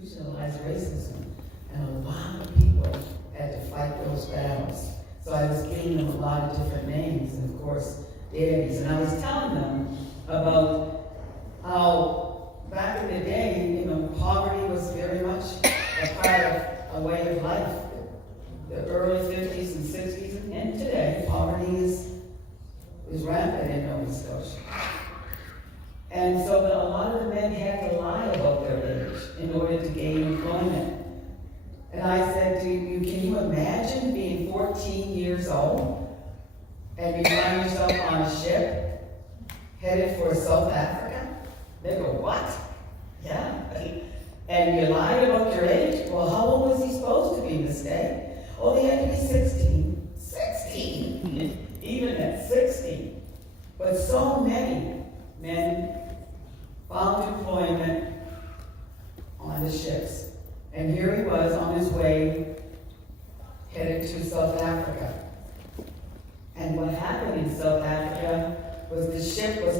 institutionalized racism, and a lot of people had to fight those battles. So I was giving them a lot of different names, and of course, daddies. And I was telling them about how back in the day, poverty was very much a part of a way of life. The early 50s and 60s, and today, poverty is rampant in Nova Scotia. And so a lot of the men had to lie about their age in order to gain employment. And I said, can you imagine being 14 years old and you find yourself on a ship headed for South Africa? They go, what? Yeah. And you lied about your age? Well, how old was he supposed to be, Miss Day? Oh, he had to be 16. 16! Even at 16. But so many men found employment on the ships. And here he was on his way, headed to South Africa. And what happened in South Africa was the ship was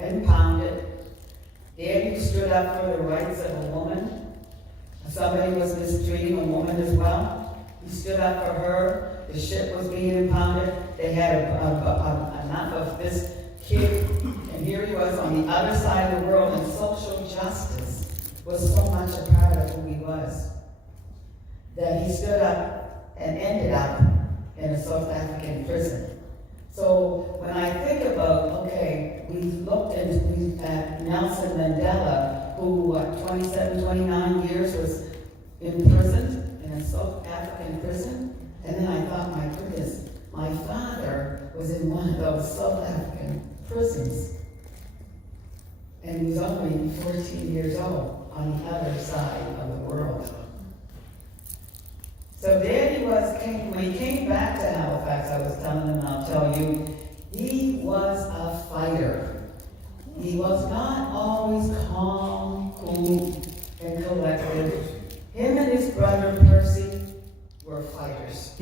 impounded. Daddy stood up for the rights of a woman. Somebody was mistreating a woman as well. He stood up for her. The ship was being impounded. They had enough of this kid. And here he was on the other side of the world, and social justice was so much a part of who he was that he stood up and ended up in a South African prison. So when I think about, we looked at Nelson Mandela, who 27, 29 years was imprisoned in a South African prison, and then I thought, my goodness, my father was in one of those South African prisons, and he was only 14 years old on the other side of the world. So Daddy when he came back to Halifax, I was telling him, I'll tell you, he was a fighter. He was not always calm, cool, and collected. Him and his brother Percy were fighters.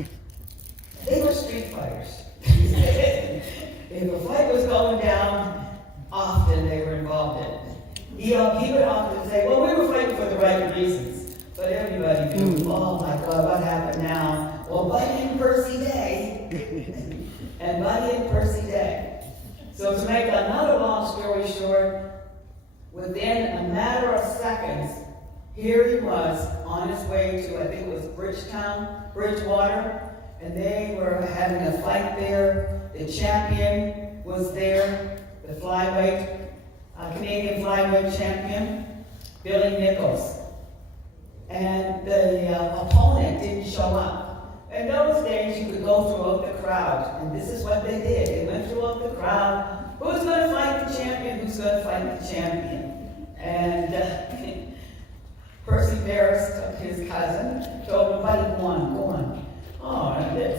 They were street fighters. If a fight was going down, often they were involved in it. He would often say, well, we were fighting for the right reasons. But everybody knew, oh my God, what happened now? Well, Buddy and Percy Daye. And Buddy and Percy Daye. So to make another long story short, within a matter of seconds, here he was on his way to, I think it was Bridgewater, and they were having a fight there. The champion was there, the flyweight, Canadian flyweight champion, Billy Nichols. And the opponent didn't show up. In those days, you could go throughout the crowd, and this is what they did. They went throughout the crowd. Who's going to fight the champion? Who's going to fight the champion? And Percy Barris, his cousin, told him, buddy, go on. Oh,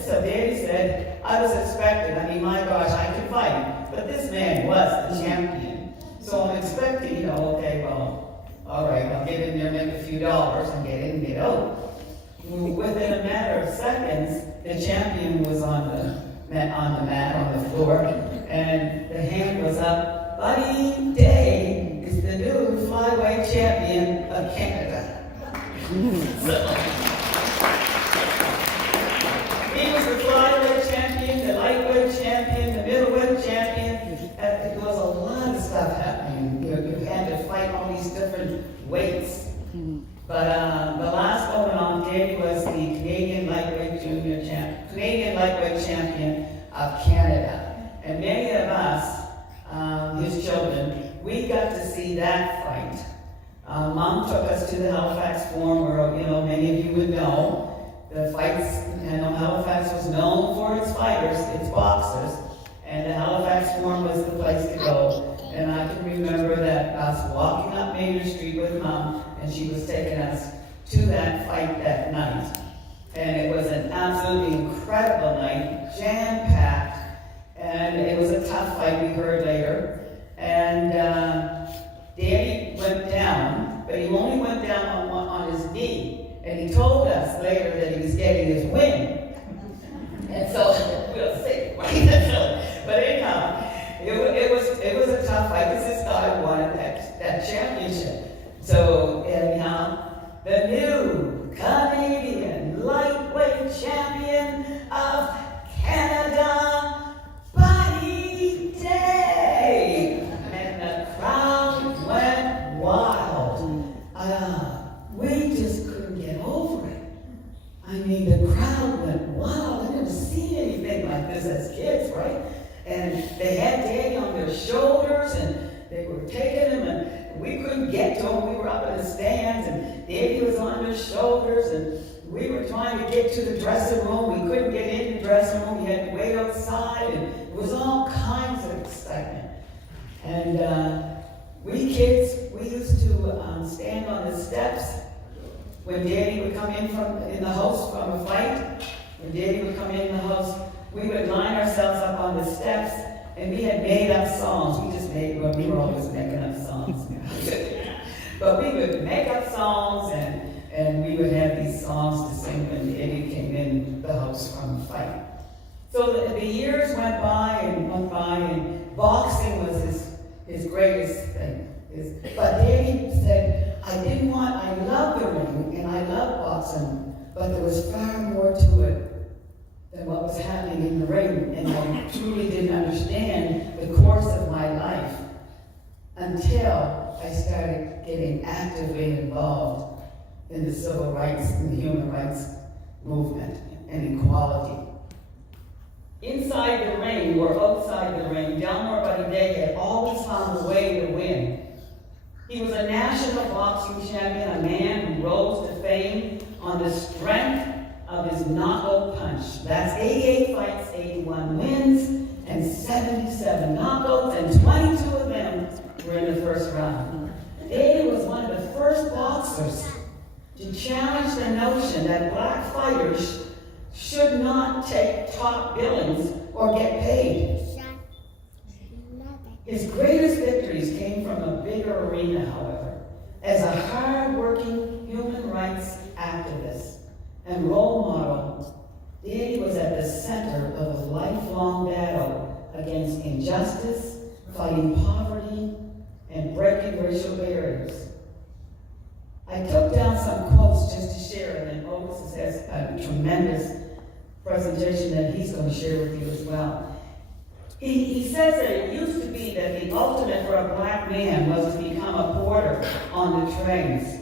so Daddy said, I was expecting, my gosh, I can fight. But this man was the champion. So I'm expecting, all right, I'll get in there, make a few dollars, and get in and get out. Within a matter of seconds, the champion was on the mat, on the floor, and the hand was up. Buddy Daye is the new flyweight champion of Canada. He was the flyweight champion, the lightweight champion, the middleweight champion. There was a lot of stuff happening. You had to fight all these different weights. But the last one on Daddy was the Canadian lightweight champion of Canada. And many of us, his children, we got to see that fight. Mom took us to the Halifax Forum, where many of you would know. The fights, Halifax was known for its fighters, its boxers, and the Halifax Forum was the place to go. And I can remember that us walking up Main Street with Mom, and she was taking us to that fight that night. And it was an absolutely incredible night, jam-packed, and it was a tough fight, we heard later. And Daddy went down, but he only went down on his knee. And he told us later that he was getting his win. And so, we'll see. But anyhow, it was a tough fight because this guy won that championship. So anyhow, the crowd went, wow, they never seen anything like this as kids, right? And they had Daddy on their shoulders, and they were taking him, and we couldn't get to him. We were up in the stands, and Daddy was on their shoulders, and we were trying to get to the dressing room. We couldn't get in the dressing room. We had to wait outside, and it was all kinds of excitement. And we kids, we used to stand on the steps when Daddy would come in the house from a fight. When Daddy would come in the house, we would line ourselves up on the steps, and we had made up songs. We were always making up songs. But we would make up songs, and we would have these songs to sing when Daddy came in the house from a fight. So the years went by, and boxing was his greatest thing. But Daddy said, I love the ring, and I love boxing, but there was far more to it than what was happening in the ring, and I truly didn't understand the course of my life until I started getting actively involved in the civil rights and the human rights movement and equality. Inside the ring or outside the ring, Delmore Daye had always found a way to win. He was a national boxing champion, a man who rose to fame on the strength of his knockout punch. That's 88 fights, 81 wins, and 77 knockouts, and 22 of them were in the first round. Daye was one of the first boxers to challenge the notion that black fighters should not take top billings or get paid. His greatest victories came from a bigger arena, however. As a hard-working human rights activist and role model, Daye was at the center of a lifelong battle against injustice, fighting poverty, and breaking racial barriers. I took down some quotes just to share, and then Otis has a tremendous presentation that he's going to share with you as well. He says that it used to be that the ultimate for a black man was to become a porter on the trains.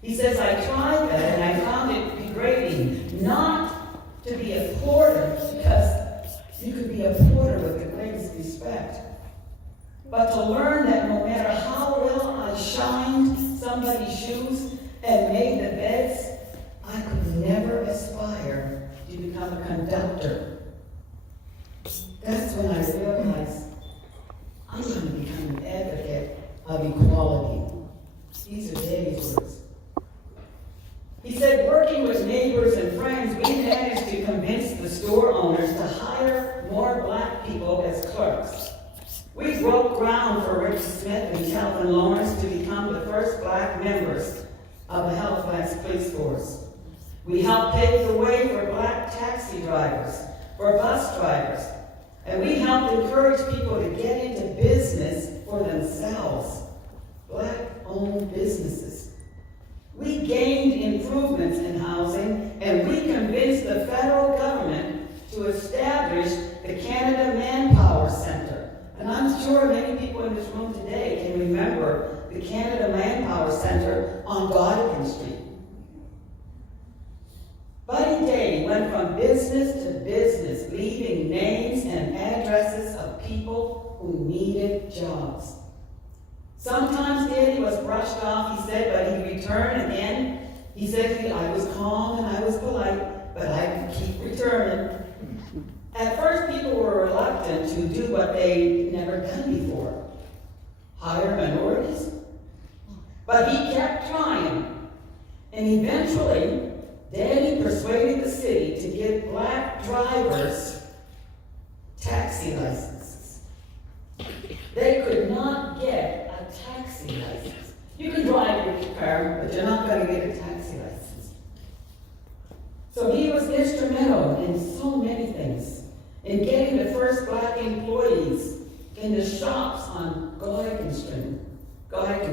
He says, I tried that and I found it degrading not to be a porter, because you could be a porter with the greatest respect, but to learn that no matter how well I shined somebody's shoes and made the beds, I could never aspire to become a conductor. That's when I realized I'm going to become an advocate of equality. These are Daye's words. He said, working with neighbors and friends, we managed to convince the store owners to hire more black people as clerks. We broke ground for Richard Smith and Calvin Lawrence to become the first black members of the Halifax Police Force. We helped pave the way for black taxi drivers, for bus drivers, and we helped encourage people to get into business for themselves, black-owned businesses. We gained improvements in housing, and we convinced the federal government to establish the Canada Manpower Center. And I'm sure many people in this room today can remember the Canada Manpower Center on Deacon Street. Buddy Daye went from business to business, leaving names and addresses of people who needed jobs. Sometimes Daddy was brushed off, he said, but he returned again. He said, I was calm and I was polite, but I could keep returning. At first, people were reluctant to do what they'd never done before, hire minorities. But he kept trying, and eventually, Daddy persuaded the city to give black drivers taxi licenses. They could not get a taxi license. You can drive your car, but you're not going to get a taxi license. So he was instrumental in so many things, in getting the first black employees in the shops on Deacon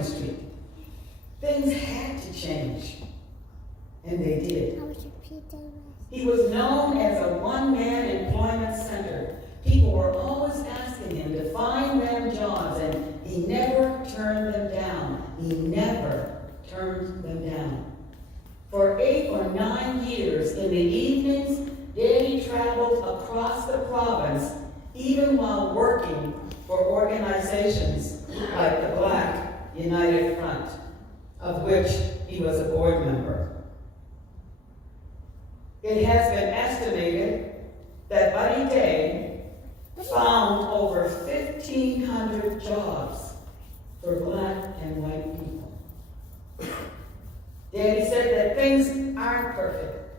Street. Things had to change. And they did. He was known as a one-man employment center. People were always asking him to find them jobs, and he never turned them down. He never turned them down. For 8 or 9 years, in the evenings, Daye traveled across the province, even while working for organizations like the Black United Front, of which he was a board member. It has been estimated that Buddy Daye found over 1,500 jobs for Black and white people. Daye said that things aren't perfect,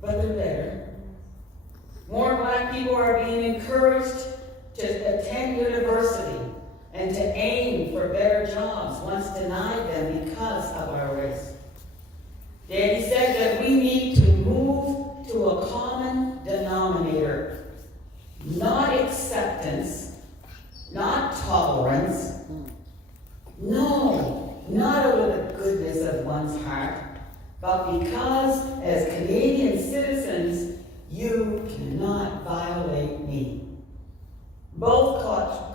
but they're better. More Black people are being encouraged to attend university and to aim for better jobs once denied them because of our race. Daye said that we need to move to a common denominator, not acceptance, not tolerance, no, not out of the goodness of one's heart, but because as Canadian citizens, you cannot violate me. Both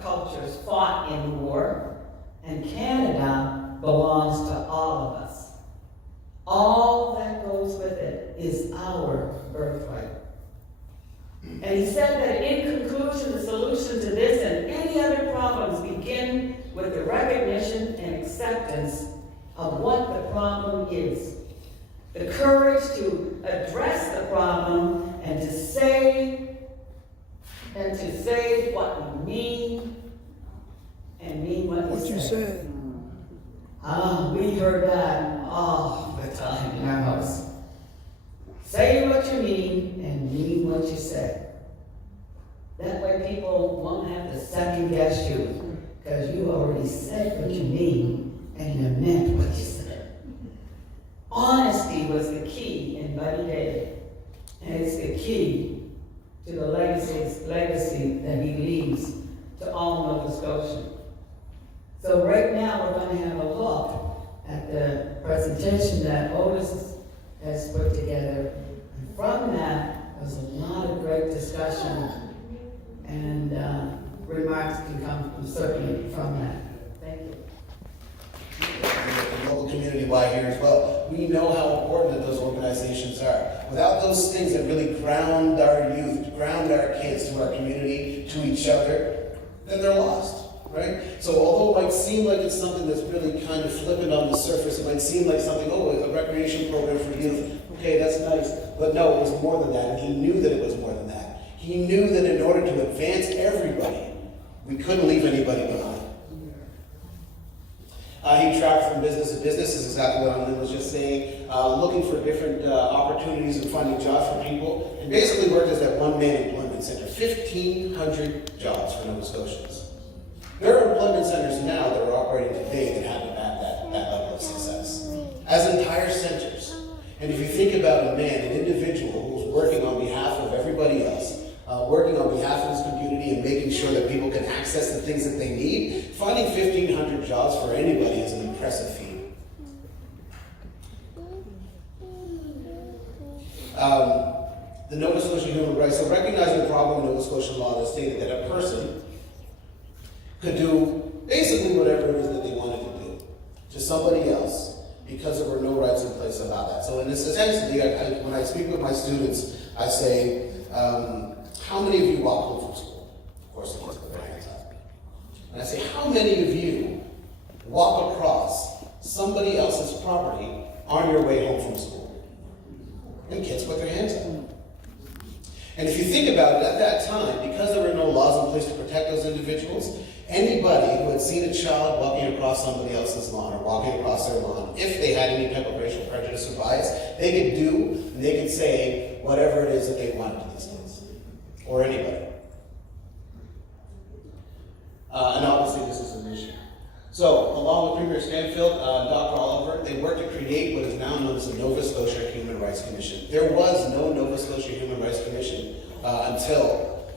cultures fought in war, and Canada belongs to all of us. All that goes with it is our birthright. And he said that in conclusion, the solution to this and any other problems begin with the recognition and acceptance of what the problem is. The courage to address the problem and to say what you mean and mean what you say. We heard that all the time in our house. Say what you mean and mean what you say. That way people won't have to second guess you, because you already said what you mean and you meant what you said. Honesty was the key in Buddy Daye, and it's the key to the legacy that he leaves to all Nova Scotia. So right now we're going to have a look at the presentation that Otis has put together. And from that, there's a lot of great discussion and remarks can come certainly from that. Thank you. The local community wide here as well. We know how important that those organizations are. Without those things that really ground our youth, ground our kids to our community, to each other, then they're lost. Right? So although it might seem like it's something that's really kind of flippant on the surface, it might seem like something, a recreation program for youth, okay, that's nice. But no, it was more than that, and he knew that it was more than that. He knew that in order to advance everybody, we couldn't leave anybody behind. He traveled from business to business, is exactly what I was just saying, looking for different opportunities and finding jobs for people, and basically worked as that one-man employment center, 1,500 jobs for Nova Scotians. There are employment centers now that are operating today that haven't had that level of success, as entire centers. And if you think about a man, an individual who's working on behalf of everybody else, working on behalf of his community and making sure that people can access the things that they need, finding 1,500 jobs for anybody is an impressive feat. The Nova Scotia Human Rights, so recognizing the problem in Nova Scotia law that stated that a person could do basically whatever it is that they wanted to do to somebody else because there were no rights in place about that. So in this essentially, when I speak with my students, I say, how many of you walk home from school? Of course, the kids put their hands up. And I say, how many of you walk across somebody else's property on your way home from school? And kids put their hands up. And if you think about it, at that time, because there were no laws in place to protect those individuals, anybody who had seen a child walking across somebody else's lawn or walking across their lawn, if they had any type of racial prejudice or bias, they could do and they could say whatever it is that they wanted to these kids, or anybody. And obviously this is an issue. So, along with Premier Stanfield and Dr. Oliver, they worked to create what is now known as the Nova Scotia Human Rights Commission. There was no Nova Scotia Human Rights Commission until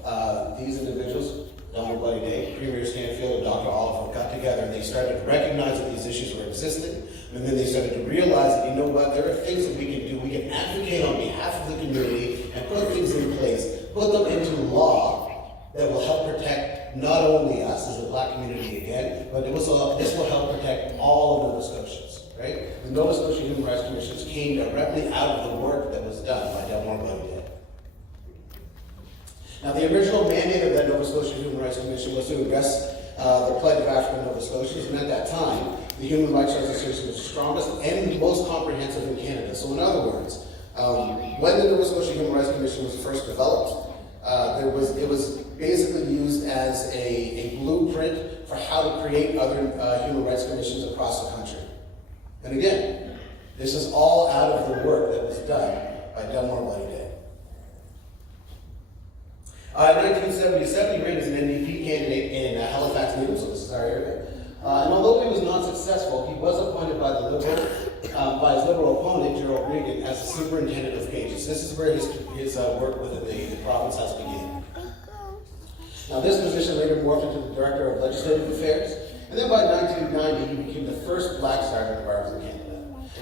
these individuals, Delmore Buddy Daye, Premier Stanfield, and Dr. Oliver got together and they started to recognize that these issues were existing, and then they started to realize that, you know what, there are things that we can do. We can advocate on behalf of the community and put things in place, put them into law that will help protect not only us as a Black community again, but this will help protect all of Nova Scotians. right? The Nova Scotia Human Rights Commissions came directly out of the work that was done by Delmore Bloody Day. Now, the original mandate of that Nova Scotia Human Rights Commission was to address the plight of African Nova Scotians, and at that time, the Human Rights Association was the strongest and most comprehensive in Canada. So in other words, when the Nova Scotia Human Rights Commission was first developed, it was basically used as a blueprint for how to create other human rights commissions across the country. And again, this is all out of the work that was done by Delmore Bloody Day. In 1977, he ran as an NDP candidate in Halifax, New Zealand, so this is our area. And although he was not successful, he was appointed by by his Liberal opponent, Gerald Regan, as the superintendent of pages. This is where his work within the province has begun. Now, this position later morphed into the Director of Legislative Affairs, and then by 1990, he became the first Black Sergeant of Arms in Canada.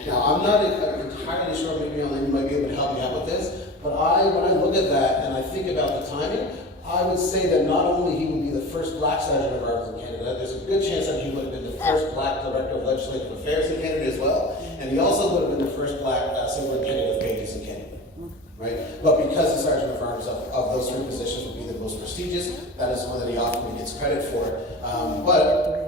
Now, I'm not entirely sure, maybe Melinda might be able to help me out with this, but when I look at that and I think about the timing, I would say that not only he would be the first Black Sergeant of Arms in Canada, there's a good chance that he would have been the first Black Director of Legislative Affairs in Canada as well, and he also would have been the first Black Superintendent of Pages in Canada. Right? But because the Sergeant of Arms of those three positions would be the most prestigious, that is one that he often gets credit for. But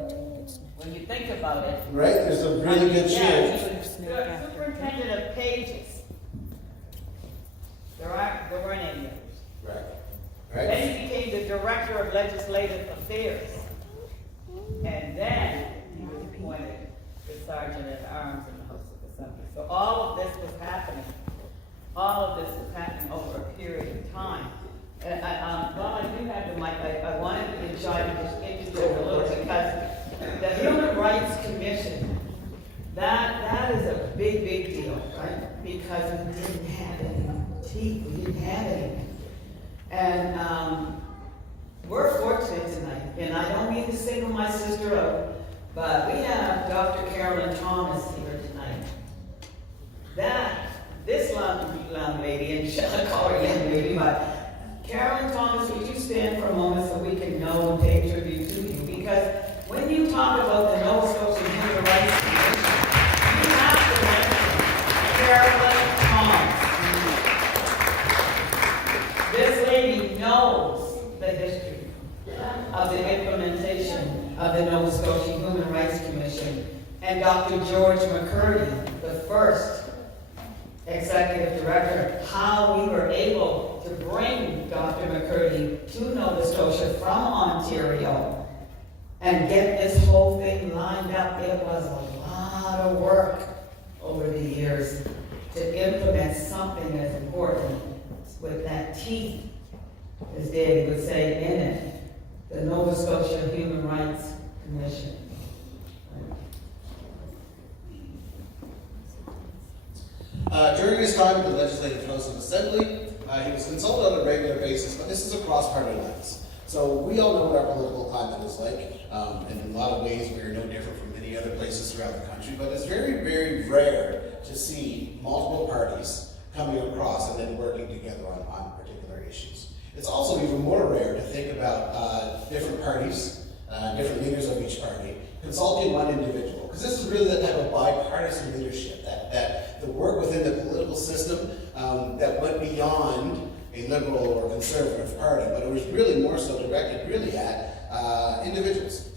when you think about it, right, there's a really good chance. The superintendent of pages. There weren't any others. Right. Right. Then he became the Director of Legislative Affairs. And then he was appointed the Sergeant at Arms in the House of Assembly. So all of this was happening. All of this was happening over a period of time. And while I do have the mic, I wanted to try to just introduce a little because the Human Rights Commission, that is a big, big deal, right? Because we didn't have any teeth, we didn't have any. And we're fortunate tonight, and I don't mean to single my sister out, but we have Dr. Carolyn Thomas here tonight. This young lady, and I call her young lady, but Carolyn Thomas, would you stand for a moment so we can know and pay tribute to you? Because when you talk about the Nova Scotia Human Rights Commission, you have to mention Carolyn Thomas. This lady knows the history of the implementation of the Nova Scotia Human Rights Commission, and Dr. George McCurdy, the first Executive Director, how we were able to bring Dr. McCurdy to Nova Scotia from Ontario and get this whole thing lined up. It was a lot of work over the years to implement something as important with that teeth, as David would say, in it, the Nova Scotia Human Rights Commission. During his time at the Legislative House of Assembly, he was consulted on a regular basis, but this is across party lines. So we all know what our political climate is like, and in a lot of ways we are no different from many other places throughout the country, but it's very, very rare to see multiple parties coming across and then working together on particular issues. It's also even more rare to think about different parties, different leaders of each party, consulting one individual. Because this is really the type of bipartisan leadership that the work within the political system that went beyond a liberal or conservative party, but it was really more so directed really at individuals,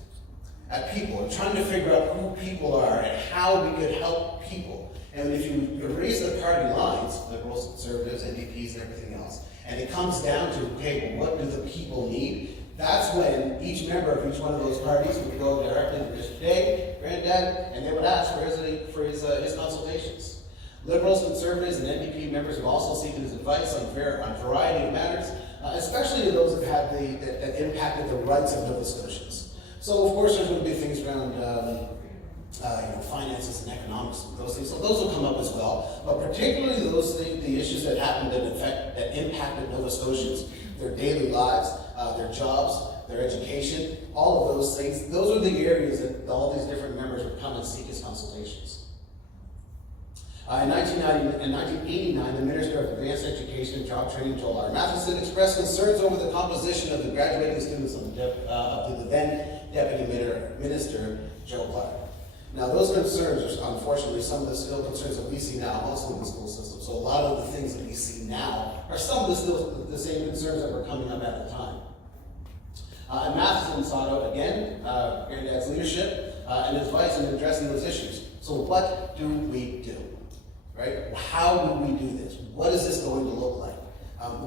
at people, and trying to figure out who people are and how we could help people. And if you erase the party lines, liberals, conservatives, NDPs, and everything else, and it comes down to, okay, well, what do the people need? That's when each member of each one of those parties would go directly to Mr. Daye, Granddad, and they would ask for his consultations. Liberals, conservatives, and NDP members would also seek his advice on a variety of matters, especially those that impacted the rights of Nova Scotians. So, of course, there's going to be things around finances and economics and those things. So those will come up as well. But particularly those things, the issues that happened that impacted Nova Scotians, their daily lives, their jobs, their education, all of those things. Those are the areas that all these different members would come and seek his consultations. In 1989, the Minister of Advanced Education and Job Training, Joel R. Matheson, expressed concerns over the composition of the graduating students of the then Deputy Minister, Joe Clark. Now, those concerns are unfortunately some of the still concerns that we see now also in the school system. So a lot of the things that we see now are some of the same concerns that were coming up at the time. And Matheson sought out, again, Granddad's leadership and advice in addressing those issues. So what do we do? Right? How do we do this? What is this going to look like?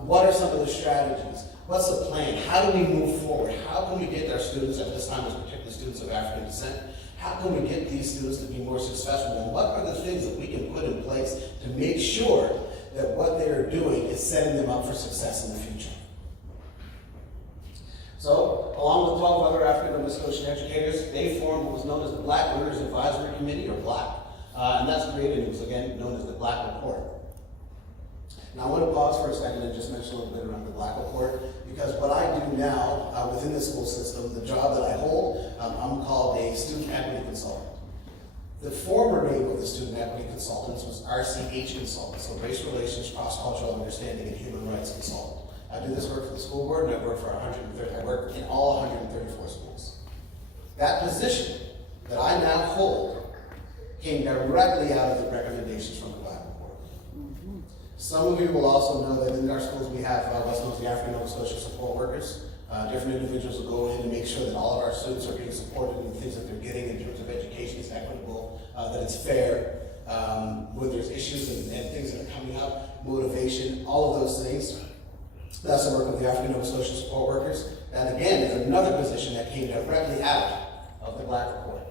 What are some of the strategies? What's the plan? How do we move forward? How can we get our students, at this time, particularly students of African descent, how can we get these students to be more successful? And what are the things that we can put in place to make sure that what they are doing is setting them up for success in the future? So, along with 12 other African Nova Scotian educators, they formed what was known as the Black Learners Advisory Committee, or BLAC. And that's created, it was again known as the BLAC Report. Now I want to pause for a second and just mention a little bit around the BLAC Report, because what I do now within the school system, the job that I hold, I'm called a student equity consultant. The former name of the student equity consultants was RCH consultant, so race relations, cross-cultural understanding, and human rights consultant. I do this work for the school board, and I work for I work in all 134 schools. That position that I now hold came directly out of the recommendations from the BLAC Report. Some of you will also know that in our schools we have what's known as the African Nova Scotia support workers. Different individuals will go in and make sure that all of our students are being supported in the things that they're getting in terms of education is equitable, that it's fair, when there's issues and things that are coming up, motivation, all of those things. That's the work of the African Nova Scotia support workers. That again is another position that came directly out of the BLAC Report.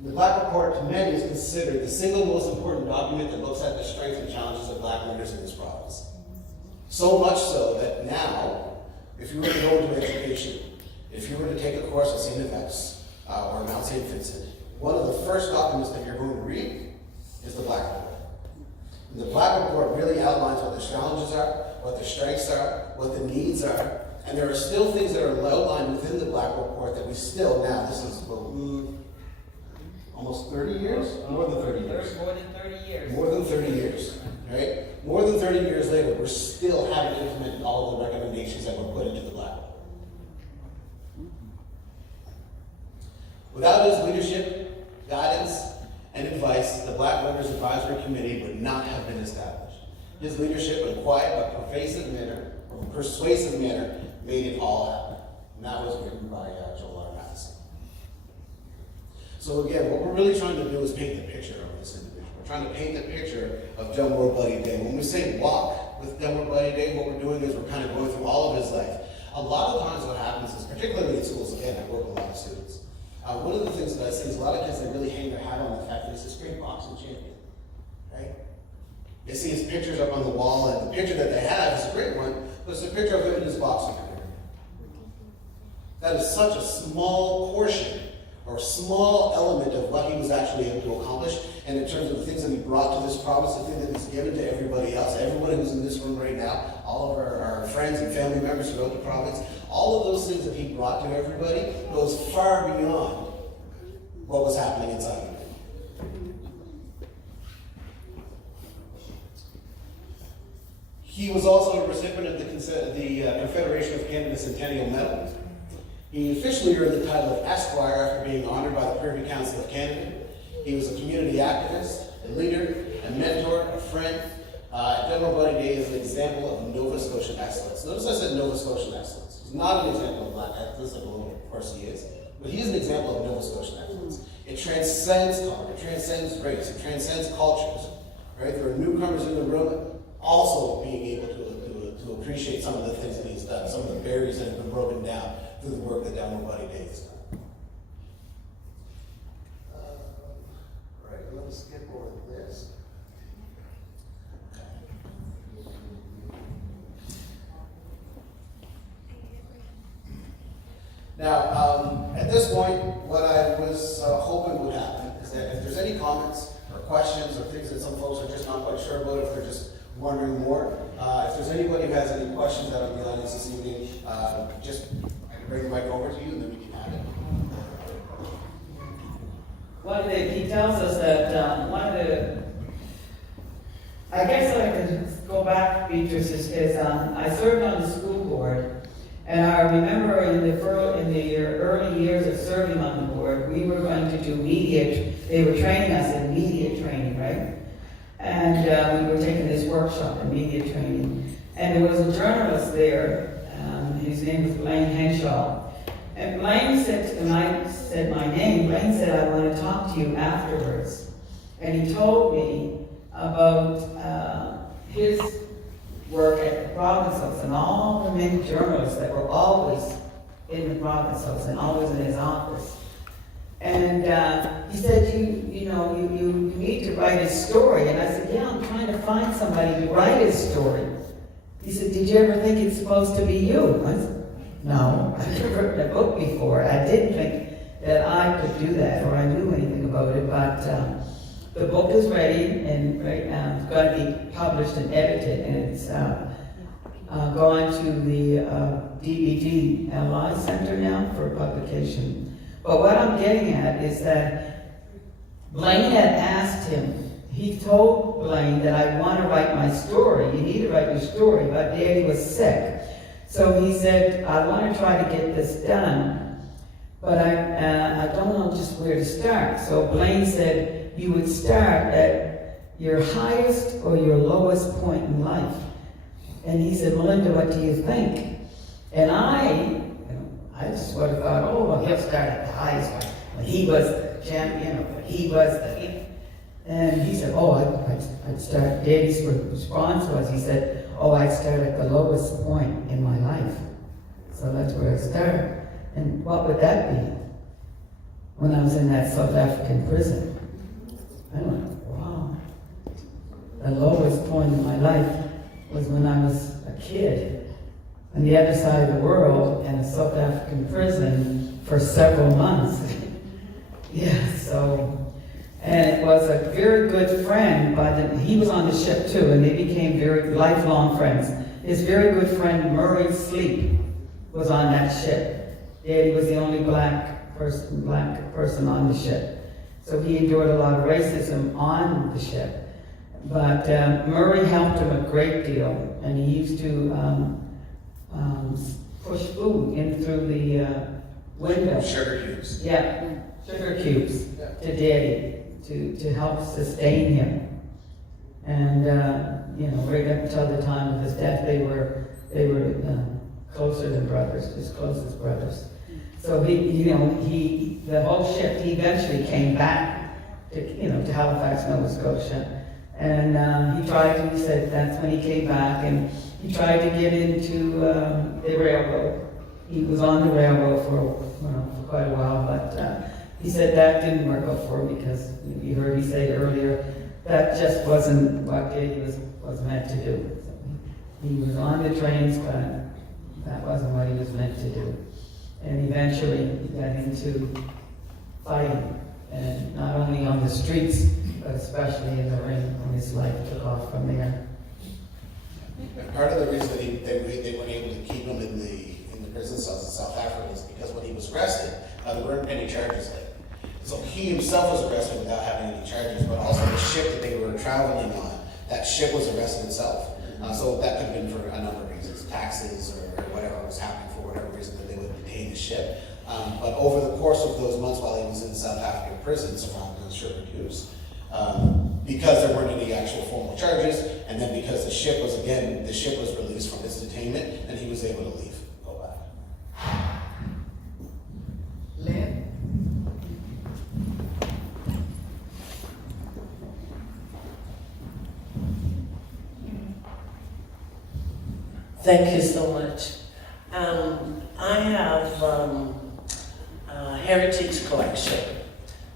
The BLAC Report to many is considered the single most important document that looks at the strengths and challenges of Black learners in this province. So much so that now, if you were to go into education, if you were to take a course at St. Yvette's or Mount St. Vincent, one of the first documents that you're going to read is the BLAC Report. And the BLAC Report really outlines what the challenges are, what the strengths are, what the needs are, and there are still things that are outlined within the BLAC Report that we still now, this is almost 30 years? More than 30 years. More than 30 years. More than 30 years, right? More than 30 years later, we're still having implemented all of the recommendations that were put into the BLAC Report. Without his leadership, guidance, and advice, the Black Learners Advisory Committee would not have been established. His leadership in a quiet but persuasive manner, made it all happen. And that was written by Joel R. Matheson. So again, what we're really trying to do is paint the picture of this individual. We're trying to paint the picture of Delmore Buddy Daye. When we say walk with Delmore Buddy Daye, what we're doing is we're kind of going through all of his life. A lot of times what happens is, particularly in schools, again, I work with a lot of students. One of the things that I see is a lot of kids that really hang their hat on the fact that he's this great boxing champion, right? They see his pictures up on the wall, and the picture that they have is a great one, but it's a picture of him in his boxing career. That is such a small portion, or a small element of what he was actually able to accomplish, and in terms of the things that he brought to this province, the thing that he's given to everybody else, everyone who's in this room right now, all of our friends and family members throughout the province, all of those things that he brought to everybody goes far beyond what was happening inside of him. He was also a recipient of the Confederation of Canada Centennial Medal. He officially earned the title of Esquire after being honored by the Privy Council of Canada. He was a community activist, a leader, a mentor, a friend. Delmore Buddy Daye is an example of Nova Scotian excellence. Notice I said Nova Scotian excellence. He's not an example of Black excellence, of course he is, but he is an example of Nova Scotian excellence. It transcends color, it transcends race, it transcends cultures. Right? There are newcomers in the room also being able to appreciate some of the things that he's done, some of the barriers that have been broken down through the work that Delmore Buddy Daye has done. Right, let me skip over this. Now, at this point, what I was hoping would happen is that if there's any comments or questions or things that some folks are just not quite sure about, if they're just wondering more, if there's anybody who has any questions out of the audience this evening, just I can bring the mic over to you and then we can have it. He tells us that I guess I can go back, Beatrice, is I served on the school board, And I remember in the early years of serving on the board, we were going to do media, they were training us in media training, right? And we were taking this workshop in media training. And there was a journalist there, his name was Blaine Henshaw. And Blaine said, and I said my name, Blaine said, I want to talk to you afterwards. And he told me about his work at the province house and all the many journalists that were always in the province house and always in his office. And he said, you need to write a story. And I said, yeah, I'm trying to find somebody to write a story. He said, did you ever think it's supposed to be you? I said, no, I've never written a book before. I didn't think that I could do that or I knew anything about it, but the book is ready and right now it's going to be published and edited, and it's gone to the DVD LI Center now for publication. But what I'm getting at is that Blaine had asked him, he told Blaine that I want to write my story. You need to write your story, but Daddy was sick. So he said, I want to try to get this done, but I don't know just where to start. So Blaine said, you would start at your highest or your lowest point in life. And he said, Melinda, what do you think? And I just sort of thought, oh, well, he'll start at the highest one. When he was the champion, or when he was the... And he said, oh, I'd start. Daddy's response was, he said, oh, I'd start at the lowest point in my life. So that's where I started. And what would that be? When I was in that South African prison. I went, wow. The lowest point in my life was when I was a kid on the other side of the world in a South African prison for several months. Yeah, so... And it was a very good friend, he was on the ship too, and they became very lifelong friends. His very good friend, Murray Sleep, was on that ship. Daddy was the only black person on the ship. So he endured a lot of racism on the ship. But Murray helped him a great deal, and he used to push food in through the window. Sugar cubes. Yeah, sugar cubes to Daddy. To help sustain him, and right up until the time of his death, they were closer than brothers, his closest brothers. So the whole ship. He eventually came back to Halifax, Nova Scotia, and he said that's when he came back, and he tried to get into the railroad. He was on the railroad for quite a while, but. He said that didn't work out for him because you heard me say earlier that just wasn't what Daddy was meant to do. So he was on the trains, but that wasn't what he was meant to do. And eventually he got into fighting, and not only on the streets, but especially in the ring, and his life took off from there. And part of the reason that they weren't able to keep him in the prison cells in South Africa is because when he was arrested, there weren't any charges laid. So he himself was arrested without having any charges, but also the ship that they were traveling on, that ship was arrested itself. So that could have been for a number of reasons, taxes or whatever was happening, for whatever reason that they would detain the ship. But over the course of those months while he was in South African prison, surrounded on sugar cubes, because there weren't any actual formal charges, and then because the ship was released from its detainment, and he was able to leave, go back. Lynn? Thank you so much. I have a heritage collection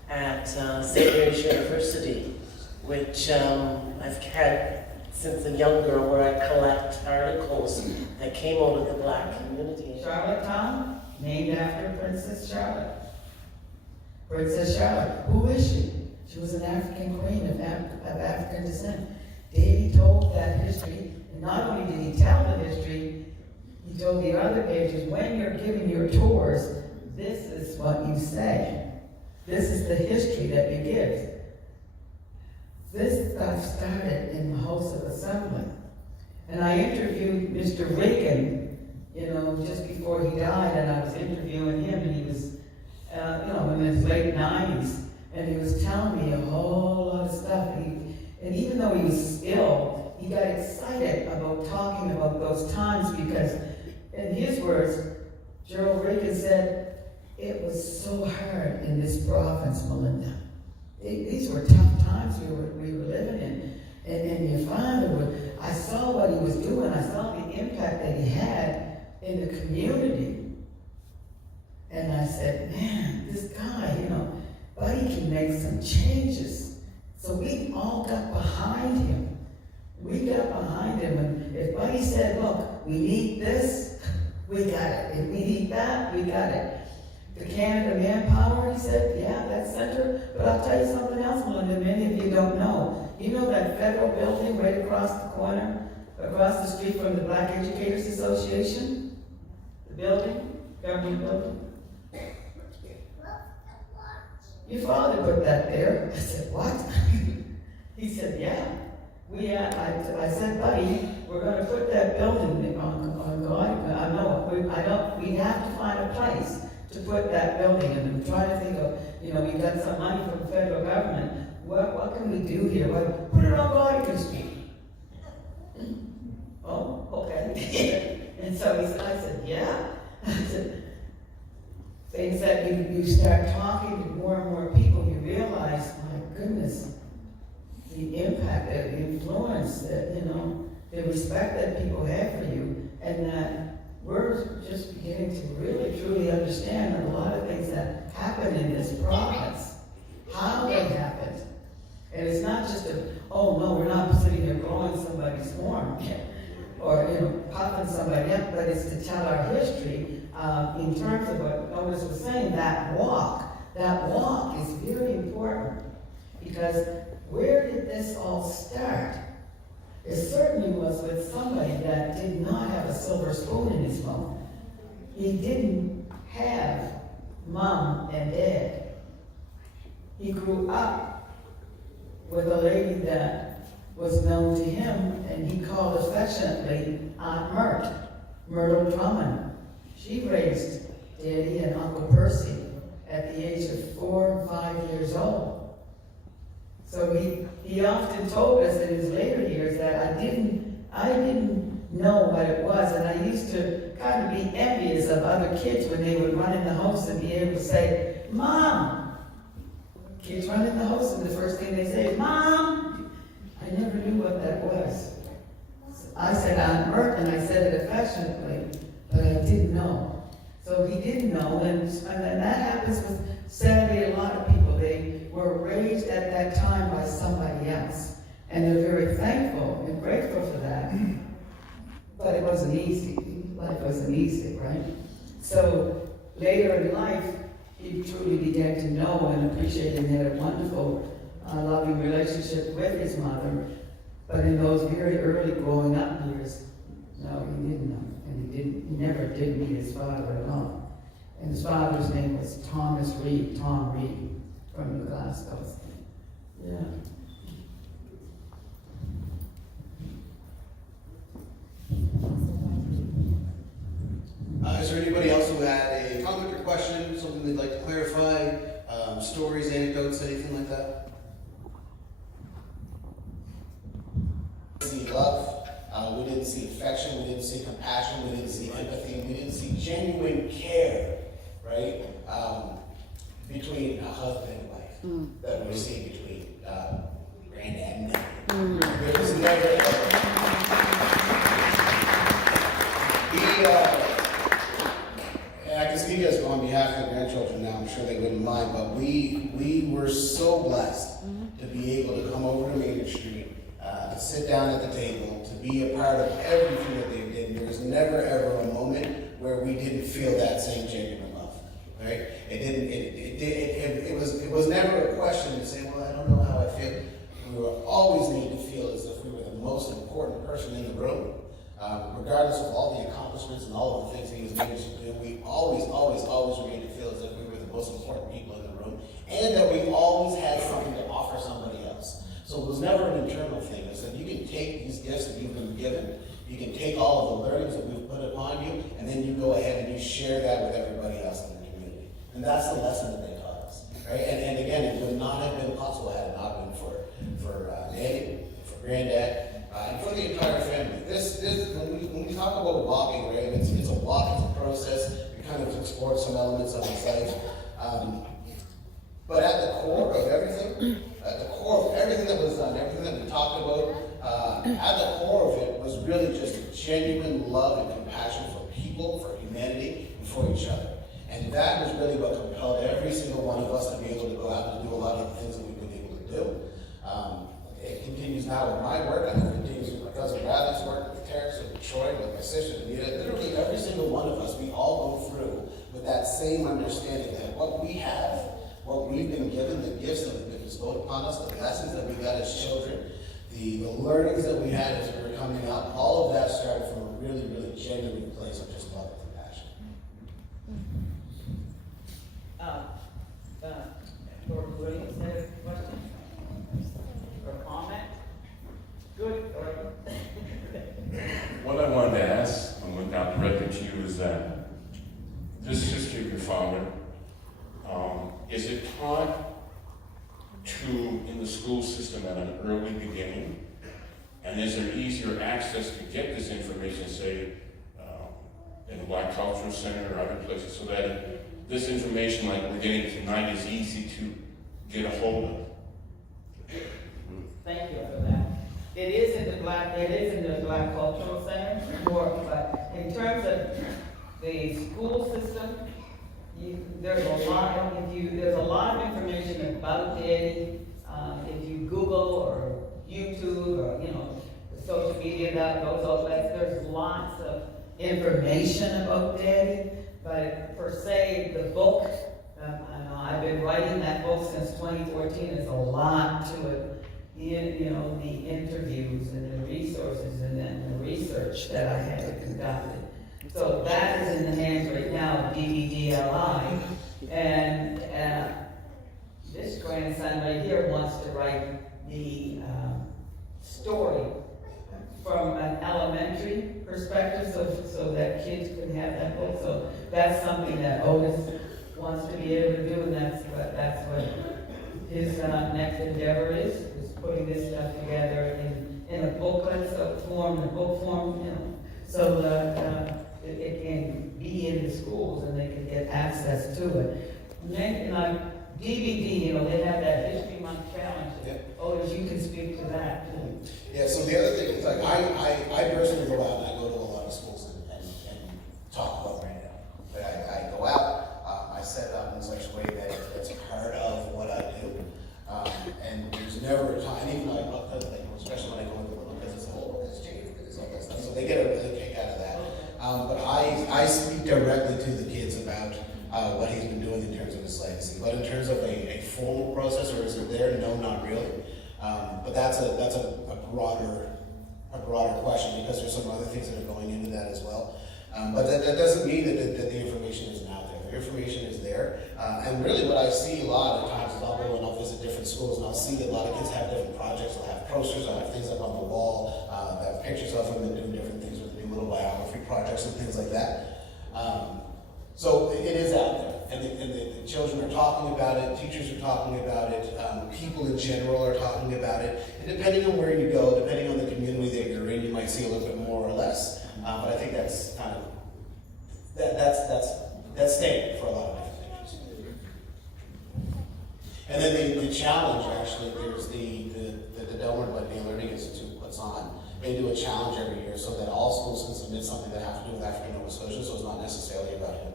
at St. Mary's University, which I've had since a young girl, where I collect articles that came out of the Black community. Charlottetown, named after Princess Charlotte. Princess Charlotte. Who is she? She was an African queen of African descent. Davy told that history. Not only did he tell the history, he told the other pages, when you're giving your tours, this is what you say. This is the history that you give. This stuff started in the House of Assembly. And I interviewed Mr. Reagan you know, just before he died, and I was interviewing him, and he was, you know, in his late 90s, and he was telling me a whole lot of stuff. And even though he was ill, he got excited about talking about those times because, in his words, Gerald Reagan said, it was so hard in this province, Melinda. These were tough times we were living in. And your father, I saw what he was doing. I saw the impact that he had in the community. And I said, man, this guy, you know, Buddy can make some changes. So we all got behind him. We got behind him. And if Buddy said, look, we need this, we got it. If we need that, we got it. The Canada Manpower, he said, yeah, that's center. But I'll tell you something else, Melinda, many of you don't know. You know that federal building right across the corner, across the street from the Black Educators Association? The building, government building? Your father put that there. I said, what? He said, yeah. I said, Buddy, we're going to put that building on God. We have to find a place to put that building in. I'm trying to think of, you know, we got some money from the federal government. What can we do here? Put it on Garden Street. Oh, okay. And so I said, yeah. I said, things that you start talking to more and more people, you realize, my goodness, the impact, the influence, that, you know, the respect that people have for you, and that we're just beginning to really, truly understand that a lot of things that happen in this province, how they happened. And it's not just oh no, we're not sitting here blowing somebody's horn or, you know, popping somebody up, but it's to tell our history in terms of what Otis was saying, that walk is very important, because where did this all start? It certainly was with somebody that did not have a silver spoon in his mouth. He didn't have mom and dad. He grew up with a lady that was known to him, and he called affectionately Aunt Myrtle Drummond. She raised Daddy and Uncle Percy at the age of 4 and 5 years old. So he often told us in his later years that I didn't know what it was, and I used to kind of be envious of other kids when they would run in the house and be able to say, Mom! Kids run in the house and the first thing they say is, Mom! I never knew what that was. I said Aunt Mert, and I said it affectionately, but I didn't know. So he didn't know, and that happens with sadly a lot of people. They were raised at that time by somebody else, and they're very thankful and grateful for that. But it wasn't easy. Life wasn't easy, right? So later in life, he truly began to know and appreciate and had a wonderful, loving relationship with his mother. But in those very early growing up years, no, he didn't know. And he never did meet his father at all. And his father's name was Tom Reed, from the Glasgows. Yeah. Is there anybody else who had a comment or question, something they'd like to clarify, stories, anecdotes, anything like that? See love, we didn't see affection, we didn't see compassion, we didn't see empathy, we didn't see genuine care, right? Between a husband and wife, that we see between granddad and nephew. There was never and I can speak as on behalf of the grandchildren now, I'm sure they wouldn't mind, but we were so blessed to be able to come over to Main Street, to sit down at the table, to be a part of everything that they did. There was never ever a moment where we didn't feel that same genuine love, right? It was never a question to say, well, I don't know how I feel. We were always made to feel as if we were the most important person in the room. Regardless of all the accomplishments and all of the things he was managed to do, we always were made to feel as if we were the most important people in the room, and that we always had something to offer somebody else. So it was never an internal thing. It said, you can take these gifts that you've been given, You can take all of the learnings that we've put upon you, and then you go ahead and you share that with everybody else in the community. And that's the lesson that they taught us, right? And again, it would not have been possible had it not been for Daddy, for Granddad, and for the entire family. When we talk about walking, right, it's a walk, it's a process. We kind of explored some elements of his life. But at the core of everything, that was done, everything that we talked about, at the core of it was really just genuine love and compassion for people, for humanity, and for each other. And that was really what compelled every single one of us to be able to go out and do a lot of the things that we've been able to do. It continues now with my work, and it continues with my cousin Bradley's work, with Terrence, with Troy, with my sister Anita. Literally every single one of us, we all go through with that same understanding that what we have, what we've been given, the gifts that have been bestowed upon us, the lessons that we got as children, the learnings that we had as we were coming up, all of that started from a really, really genuine place of just love and compassion. Lord Williams had a question or comment? Good. What I wanted to ask, and went down directly to you, is that this history of your father, is it taught in the school system at an early beginning? And is there easier access to get this information, say, in the Black Cultural Center or other places, so that this information, like we're getting tonight, is easy to get a hold of? Thank you for that. It is in the Black Cultural Center, but in terms of the school system, there's a lot of information about Daddy. If you Google or YouTube or social media those outlets, there's lots of information about Daddy. But per se, the book, I've been writing that book since 2014. There's a lot to it. The interviews and the resources and then the research that I had to conduct. So that is in the hands right now of DBDLI. And this grandson right here wants to write the story from an elementary perspective so that kids can have that book. So that's something that Otis wants to be able to do, and that's what his next endeavor is putting this stuff together in a booklet form, so that it can be in the schools and they can get access to it. DVD, they have that History Month challenge. Yep. Otis, you can speak to that too. Yeah, so the other thing is, like, I personally go out and I go to a lot of schools and talk about Granddad. But I go out, I set it up in such a way that it's part of what I do. And there's never a time, even though I look at it, especially when I go into the little business, look at this change, look at this, all that stuff. So they get a really kick out of that. But I speak directly to the kids about what he's been doing in terms of his legacy. But in terms of a formal process, or is it there? No, not really. But that's a broader question, because there's some other things that are going into that as well. But that doesn't mean that the information isn't out there. The information is there. And really what I see a lot of times is I'll go and I'll visit different schools and I'll see that a lot of kids have different projects. They'll have posters, they'll have things up on the wall, they have pictures of them, they're doing different things with new little biography projects and things like that. So it is out there. And the children are talking about it, teachers are talking about it, people in general are talking about it. And depending on where you go, depending on the community that you're in, you might see a little bit more or less. But I think that's kind of, that's staying for a lot of different things. And then the challenge, actually, there's the Delmore Learning Institute puts on. They do a challenge every year so that all schools can submit something that has to do with African Nova Scotia, so it's not necessarily about him.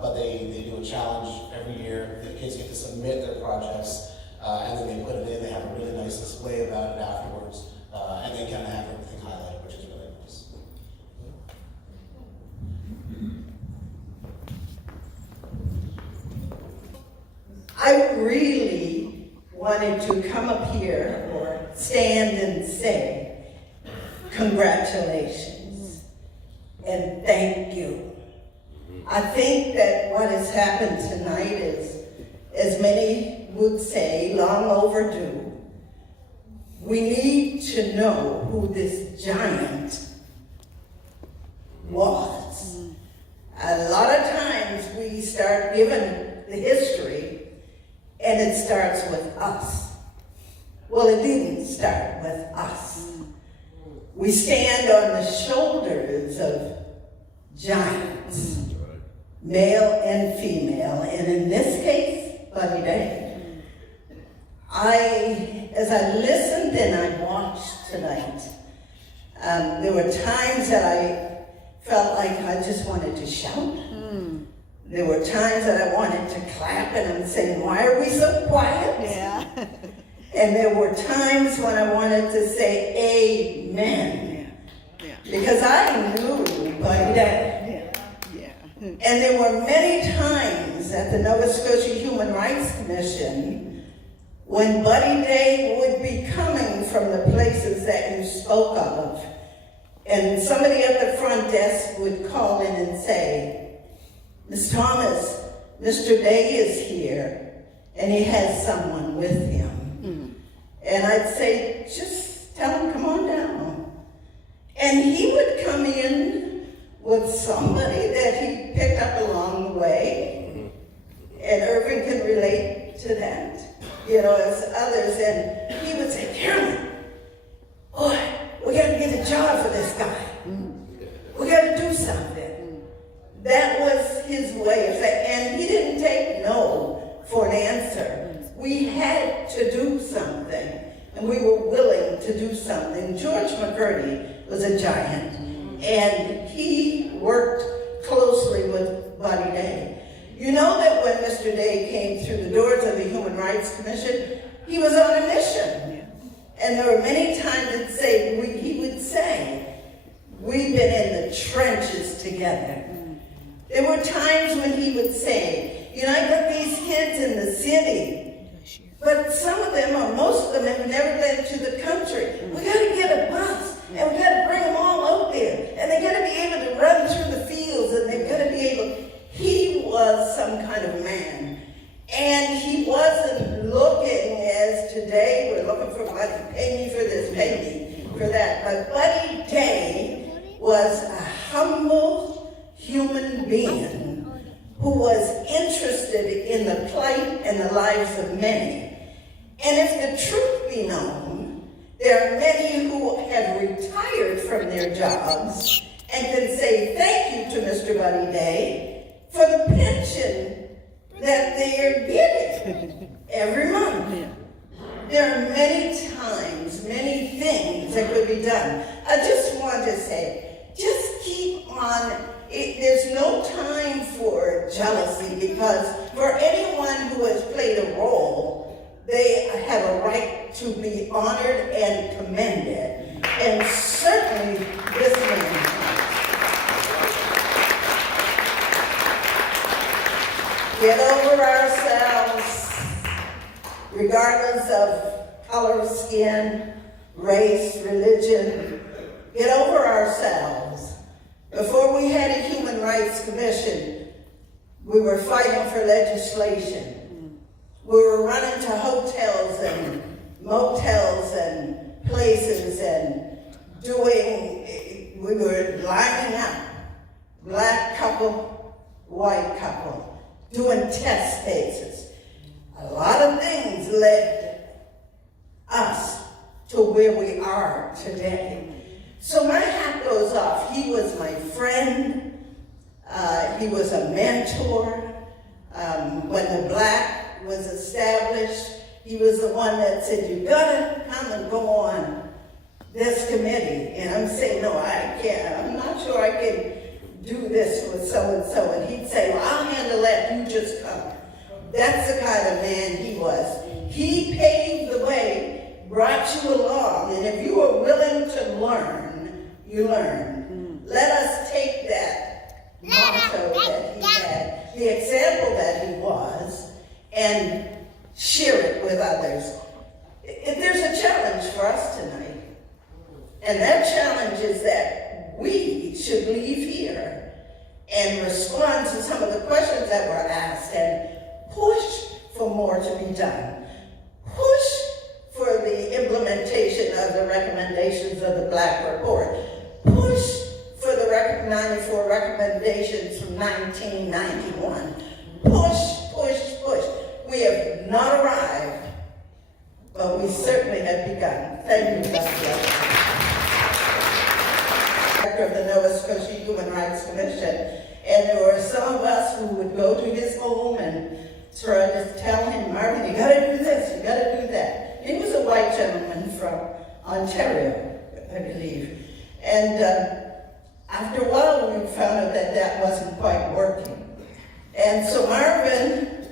But they do a challenge every year. The kids get to submit their projects, and then they put it in. They have a really nice display about it afterwards, and they kind of have everything highlighted, which is really nice. I really wanted to come up here or stand and say congratulations and thank you. I think that what has happened tonight is, as many would say, long overdue. We need to know who this giant was. A lot of times we start giving the history and it starts with us. Well, it didn't start with us. We stand on the shoulders of giants, male and female, and in this case, Buddy Daye. As I listened and I watched tonight, there were times that I felt like I just wanted to shout. There were times that I wanted to clap and I'm saying, why are we so quiet? Yeah. And there were times when I wanted to say amen. Yeah. Because I knew Buddy Daye. Yeah. And there were many times at the Nova Scotia Human Rights Commission when Buddy Daye would be coming from the places that you spoke of, and somebody at the front desk would call in and say, Ms. Thomas, Mr. Daye is here, and he has someone with him. And I'd say, just tell him, come on down. And he would come in with somebody that he picked up along the way, and Irving can relate to that, as others, and he would say, Carolyn, boy, we got to get a job for this guy. We got to do something. That was his way of saying, and he didn't take no for an answer. We had to do something, and we were willing to do something. George McCurdy was a giant, and he worked closely with Buddy Daye. You know that when Mr. Daye came through the doors of the Human Rights Commission, he was on a mission. And there were many times he would say, we've been in the trenches together. There were times when he would say, I got these kids in the city, but some of them, or most of them, have never been to the country. We got to get a bus, and we got to bring them all out there, and they got to be able to run through the fields, and they've got to be able. He was some kind of man, and he wasn't looking as today we're looking for money, pay me for this, pay me for that. But Buddy Daye was a humble human being who was interested in the plight and the lives of many. And if the truth be known, there are many who have retired from their jobs and can say thank you to Mr. Buddy Daye for the pension that they are getting every month. There are many times, many things that could be done. I just want to say, just keep on. There's no time for jealousy, because for anyone who has played a role, they have a right to be honored and commended. And certainly this man. Get over ourselves, regardless of color of skin, race, religion. Get over ourselves. Before we had a Human Rights Commission, we were fighting for legislation. We were running to hotels and motels and places and we were lining up, black couple, white couple, doing test cases. A lot of things led us to where we are today. So my hat goes off. He was my friend. He was a mentor. When the black was established, he was the one that said, you gotta come and go on this committee. And I'm saying, no, I can't. I'm not sure I can do this with so-and-so. And he'd say, well, I'll handle that. You just come. That's the kind of man he was. He paved the way, brought you along. And if you are willing to learn, you learn. Let us take that motto that he had, the example that he was, and share it with others. There's a challenge for us tonight. And that challenge is that we should leave here and respond to some of the questions that were asked and push for more to be done. Push for the implementation of the recommendations of the Black Report. Push for the recommendations 94 recommendations from 1991. Push, push, push. We have not arrived, but we certainly have begun. Thank you, Dr. Director of the Nova Scotia Human Rights Commission. And there were some of us who would go to his home and try to tell him, Marvin, you gotta do this, you gotta do that. He was a white gentleman from Ontario, I believe. And after a while, we found out that that wasn't quite working. And so Marvin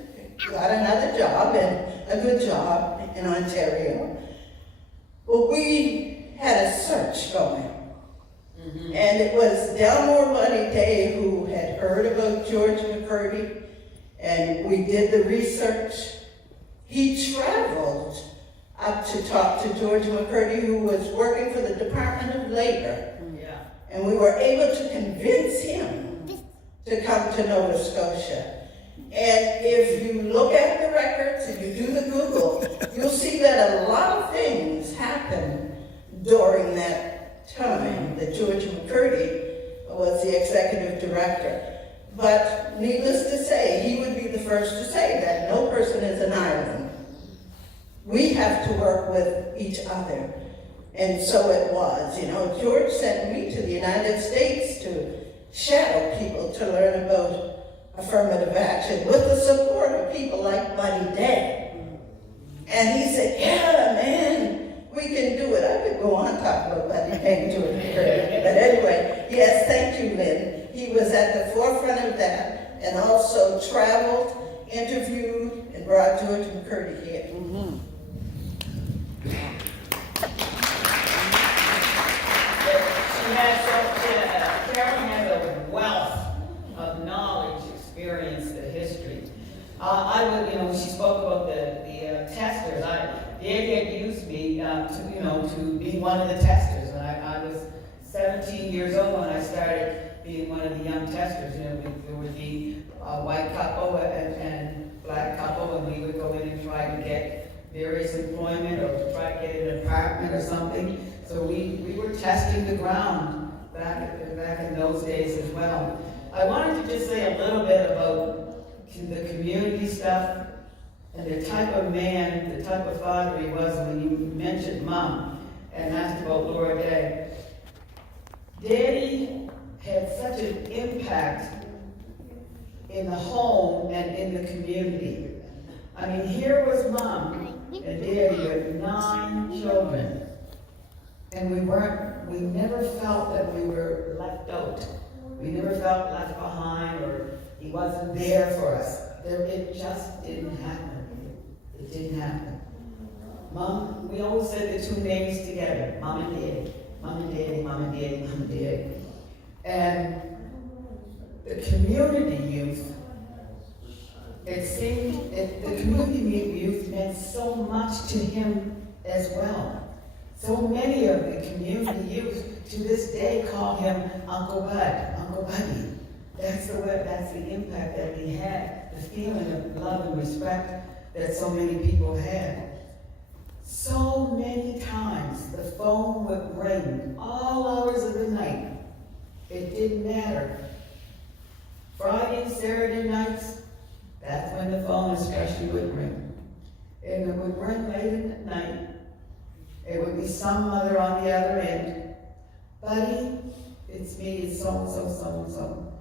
got another job, and a good job in Ontario. But we had a search going. And it was Delmore Buddy Daye who had heard about George McCurdy, and we did the research. He traveled up to talk to George McCurdy, who was working for the Department of Labor. And we were able to convince him to come to Nova Scotia. And if you look at the records and you do the Google, you'll see that a lot of things happened during that time that George McCurdy was the executive director. But needless to say, he would be the first to say that no person is an island. We have to work with each other. And so it was. You know, George sent me to the United States to shadow people to learn about affirmative action with the support of people like Buddy Daye. And he said, yeah, man, we can do it. I could go on talking about Buddy Daye and George McCurdy. But anyway, yes, thank you, Lynn. He was at the forefront of that and also traveled, interviewed, and brought George McCurdy here. Carolyn has a wealth of knowledge, experience, the history. I would, she spoke about the testers. They had used me to be one of the testers. And I was 17 years old when I started being one of the young testers. There would be a white couple and black couple, and we would go in and try to get various employment or to try to get an apartment or something. So we were testing the ground back in those days as well. I wanted to just say a little bit about the community stuff and the type of man, the type of father he was when you mentioned Mom and asked about Laura Daye. Daddy had such an impact in the home and in the community. I mean, here was Mom and Daddy with 9 children. And we never felt that we were left out. We never felt left behind or he wasn't there for us. It just didn't happen. It didn't happen. Mom, we always said the 2 names together, Mom and Daddy. Mom and Daddy, Mom and Daddy, Mom and Daddy. And the community youth, it seemed the community youth meant so much to him as well. So many of the community youth to this day call him Uncle Bud, Uncle Buddy. That's the impact that he had, the feeling of love and respect that so many people had. So many times the phone would ring all hours of the night. It didn't matter. Friday, Saturday nights, that's when the phone especially would ring. And it would ring late at night. It would be some mother on the other end. Buddy, it's me, it's so-and-so, so-and-so.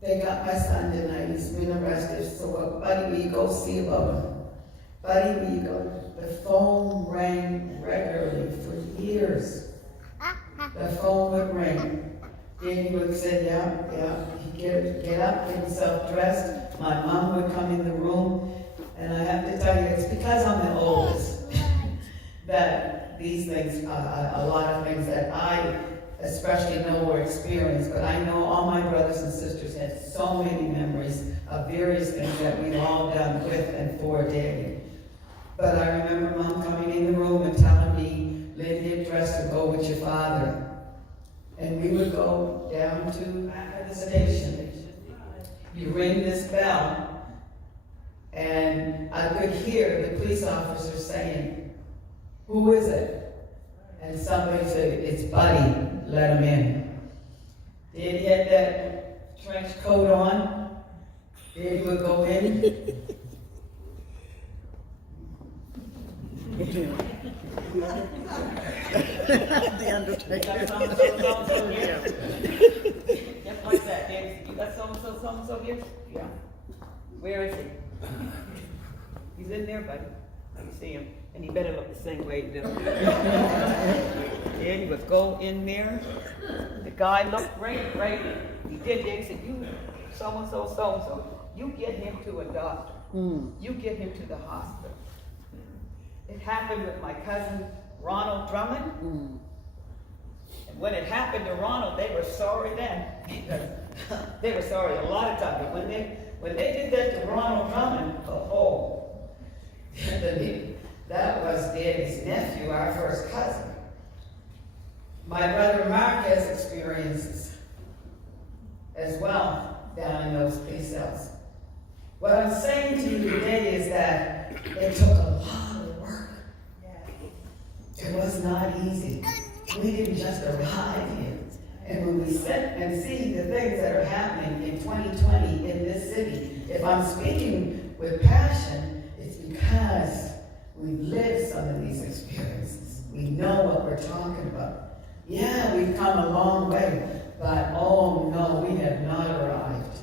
They got my son tonight, he's been arrested, so Buddy, will you go see about him? Buddy, will you go? The phone rang regularly for years. The phone would ring. Danny would say, yeah. He'd get up, get himself dressed. My mom would come in the room. And I have to tell you, it's because I'm the oldest that these things, a lot of things that I especially know or experience, but I know all my brothers and sisters had so many memories of various things that we've all done with and for Daddy. But I remember Mom coming in the room and telling me, Lynn, get dressed and go with your father. And we would go down to back of the station. You ring this bell, and I could hear the police officer saying, who is it? And somebody said, it's Buddy, let him in. Daddy had that trench coat on. Daddy would go in. The Undertaker. So here. Just like that, Daddy. You got so-and-so here? Yeah. Where is he? He's in there, buddy. You see him. And he better look the same way he does. Daddy would go in there. The guy looked great, right? He did. Daddy said, you so-and-so, you get him to a doctor. You get him to the hospital. It happened with my cousin Ronald Drummond. And when it happened to Ronald, they were sorry then. They were sorry a lot of times. But when they did that to Ronald Drummond, that was Daddy's nephew, our first cousin. My brother Mark has experiences as well down in those police cells. What I'm saying to you today is that it took a lot of work. It was not easy. We didn't just arrive here. And when we sit and see the things that are happening in 2020 in this city, if I'm speaking with passion, it's because we've lived some of these experiences. We know what we're talking about. Yeah, we've come a long way, but oh no, we have not arrived.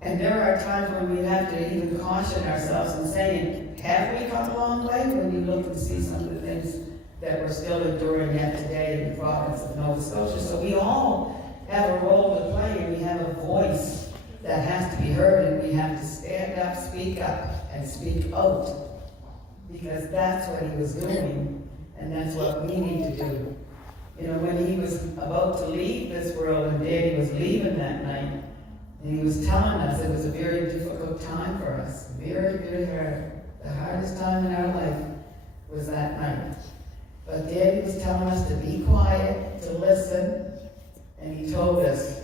And there are times when we have to even caution ourselves and saying, have we come a long way? When you look and see some of the things that we're still enduring yet today in the province of Nova Scotia. So we all have a role to play, and we have a voice that has to be heard, and we have to stand up, speak up, and speak out. Because that's what he was doing, and that's what we need to do. You know, when he was about to leave this world, and Daddy was leaving that night, and he was telling us it was a very difficult time for us. Very, very hard. The hardest time in our life was that night. But Daddy was telling us to be quiet, to listen, and he told us,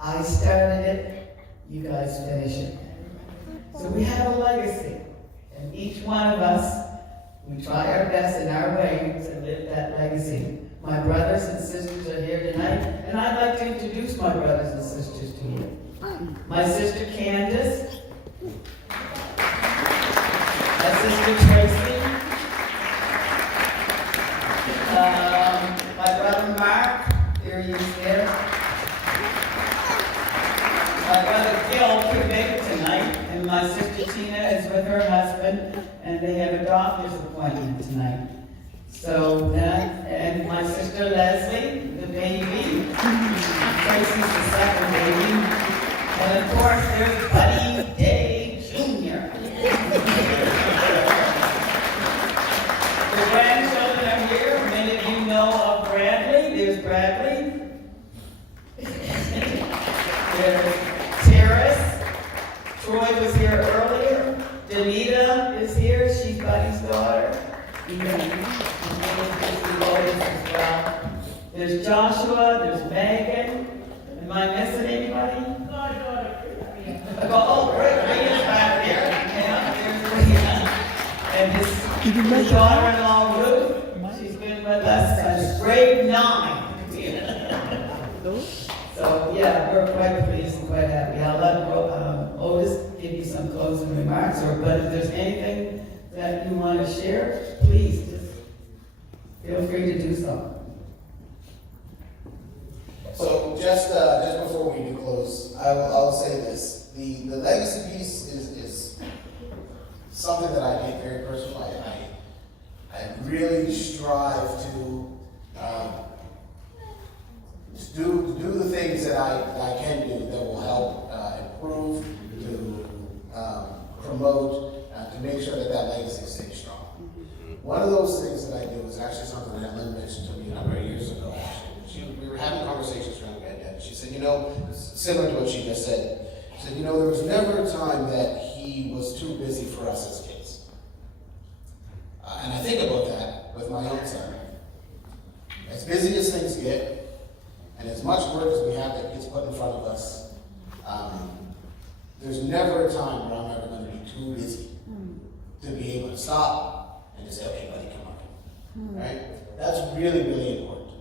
I started it, you guys finish it. So we have a legacy, and each one of us, we try our best in our way to live that legacy. My brothers and sisters are here tonight, and I'd like to introduce my brothers and sisters to you. My sister Candace, my sister Tracy, my brother Mark, here he is there. My brother Gil could make it tonight, and my sister Tina is with her husband, and they have a doctor's appointment tonight. So that, and my sister Leslie, the baby, Tracy's the second baby, and of course there's Buddy Daye Jr. The grandchildren are here. Many of you know of Bradley. There's Bradley. There's Terrace. Troy was here earlier. Danita is here. She's Buddy's daughter. As well. There's Joshua. There's Megan. Am I missing anybody? Oh, Rhea is back there. Yeah, there's Rhea. And his daughter-in-law Ruth. She's been with us since grade 9. So yeah, we're quite pleased and quite happy. I'll let Otis give you some closing remarks, but if there's anything that you want to share, please just feel free to do so. So just before we do close, I'll say this: the legacy piece is something that I take very personally. I really strive to do the things that I can do that will help improve, to promote, to make sure that legacy stays strong. One of those things that I do is actually something that Lynn mentioned to me a number of years ago. We were having conversations around Granddad. She said, similar to what she just said, she said, there was never a time that he was too busy for us as kids. And I think about that with my own son. As busy as things get, and as much work as we have that gets put in front of us, there's never a time where I'm ever going to be too busy to be able to stop and just say, okay, buddy, come on. Right? That's really, really important to me.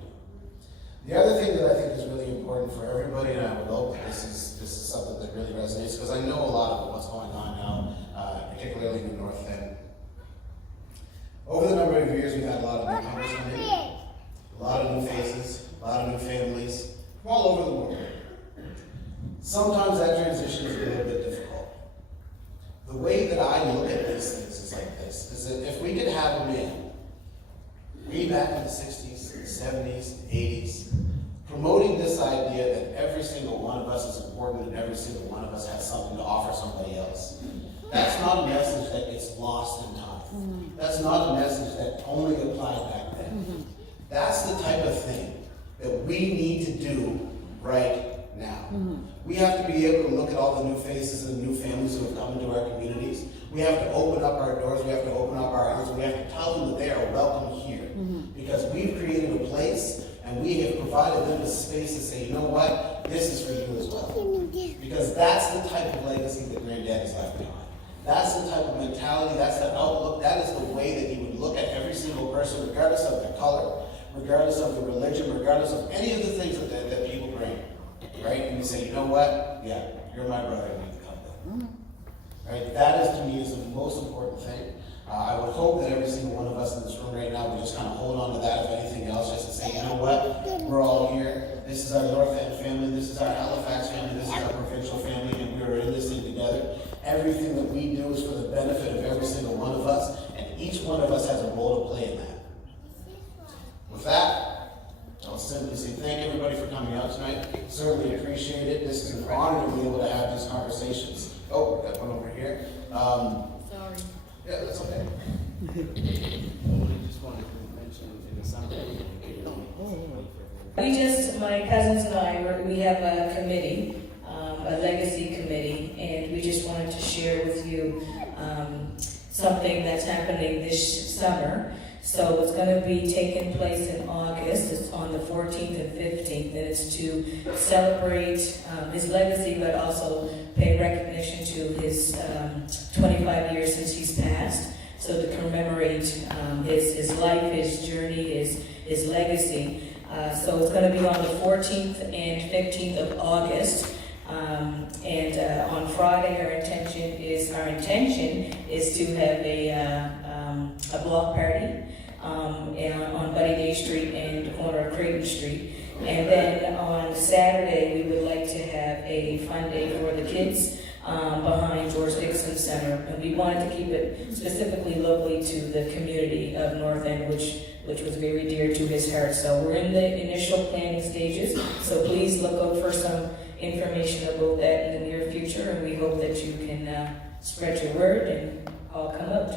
The other thing that I think is really important important for everybody, and I would hope this is something that really resonates, because I know a lot of what's going on now, particularly in the North End. Over the number of years, we've had a lot of newcomers come in, a lot of new faces, a lot of new families from all over the world. Sometimes that transition is a little bit difficult. The way that I look at these things is like this, is that if we could have a man, way back in the 60s, the 70s, the 80s, promoting this idea that every single one of us is important and every single one of us has something to offer somebody else. That's not a message that gets lost in time. That's not a message that only applied back then. That's the type of thing that we need to do right now. We have to be able to look at all the new faces and the new families who have come into our communities. We have to open up our doors, we have to open up our hearts, and we have to tell them that they are welcome here. Because we've created a place and we have provided them a space to say, you know what, this is for you as well. Because that's the type of legacy that Granddad has left behind. That's the type of mentality, that's the outlook, that is the way that he would look at every single person, regardless of their color, regardless of their religion, regardless of any of the things that people bring. Right? And you say, you know what? Yeah, you're my brother, you need to come back. Right? That is, to me, is the most important thing. I would hope that every single one of us in this room right now would just kind of hold on to that, if anything else, just to say, you know what? We're all here. This is our North End family. This is our Halifax family. This is our provincial family, and we are in this thing together. Everything that we do is for the benefit of every single one of us, and each one of us has a role to play in that. With that, I'll simply say thank everybody for coming out tonight. Certainly appreciate it. This is an honor to be able to have these conversations. Oh, got one over here. Sorry. Yeah, that's okay. Just wanted to mention in the summary. My cousins and I, we have a committee, a legacy committee, and we just wanted to share with you something that's happening this summer. So it's going to be taking place in August. It's on the 14th and 15th, and it's to celebrate his legacy, but also pay recognition to his 25 years since he's passed. So to commemorate his life, his journey, his legacy. So it's going to be on the 14th and 15th of August. And on Friday, our intention is to have a block party on Buddy Day Street and the corner of Creighton Street. And then on Saturday, we would like to have a fun day for the kids behind George Dixon Center. And we wanted to keep it specifically locally to the community of North End, which was very dear to his heart. So we're in the initial planning stages. So please look out for some information about that in the near future. And we hope that you can spread your word and all come out.